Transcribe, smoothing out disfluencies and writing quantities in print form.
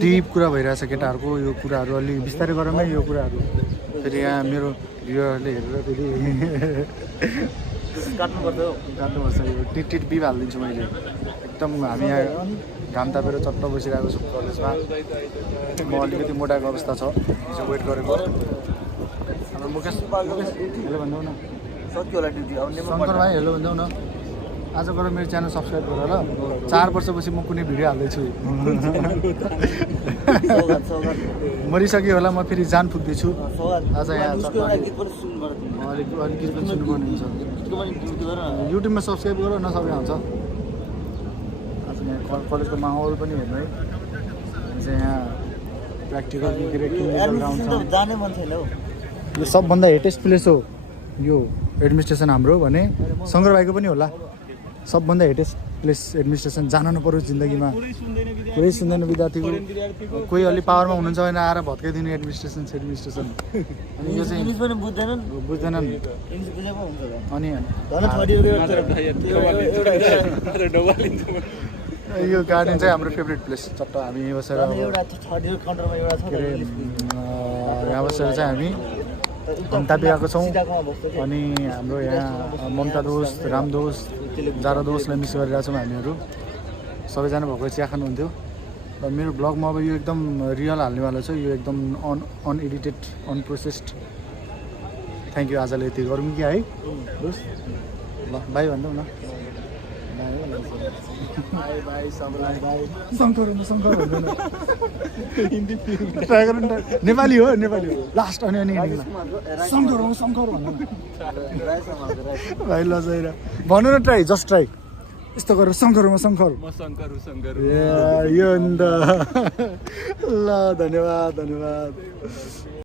deep कुरा भइरहेछ केटाहरूको यो कुराहरू अलि बिस्तारै गरौँ है यो कुराहरू फेरि यहाँ मेरो भ्युअरहरूले हेरेर फेरि काट्नुपर्छ यो टिट बिप हालिदिन्छु मैले एकदम हामी यहाँ घाम तापेर चट्ट बसिरहेको छु कलेजमा म अलिकति मोटाएको अवस्था छ हिजो वेट गरेको हाम्रो मुकेश हेलो भनिदेऊ न शङ्कर भाइ हेलो भनिदेऊ न आज गएर मेरो च्यानल सब्सक्राइब गर ल 4 वर्षपछि म कुनै भिडियो हाल्दैछु मरिसक्यो होला म फेरि जान पुग्दैछु आज यहाँ अलिक गीत पनि सुन्नुपर्ने हुन्छ युट्युबमा सब्सक्राइब गर नसके हुन्छ आज यहाँ कलेजको माहौल पनि हेर्नु है चाहिँ यहाँ प्र्याक्टिकल जाने मन छैन हौ यो सबभन्दा हेटेस्ट प्लेस हो यो एडमिनिस्ट्रेसन हाम्रो भने शङ्कर भाइको पनि होला सबभन्दा हेटेस्ट प्लेस एडमिनिस्ट्रेसन जान नपरोस् जिन्दगीमा कोही सुन्दैन विद्यार्थीको कोही अलि पावरमा हुनुहुन्छ भने आएर भत्काइदिने एडमिनिस्ट्रेसन अनि यो चाहिँ इङ्ग्लिस पनि बुझ्दैनन् इङ्ग्लिस बुझेको हुन्छ अनि यो गार्डन चाहिँ हाम्रो फेभरेट प्लेस चट्ट हामी बसेर यहाँ बसेर चाहिँ हामी घन्टा बिहाको छौँ अनि हाम्रो यहाँ ममता दोस्त राम दोस्त जारा दोस्तलाई मिस गरिरहेको छौँ हामीहरू सबैजना भएको चिया खानुहुन्थ्यो र मेरो ब्लगमा अब यो एकदम रियल हाल्नेवाला छ यो एकदम अनएडिटेड अनप्रोसेस्ड थ्याङ्क यू आजलाई यति गरौँ कि है दोस्त ल बाई भनिदेऊ न शङ्कर नेपाली हो लास्ट अनि शङ्कर भन्नु भाइ लजाएर भन्नु न ट्राई जस्ट ट्राई यस्तो गरेर शङ्कर यो अन्त ल धन्यवाद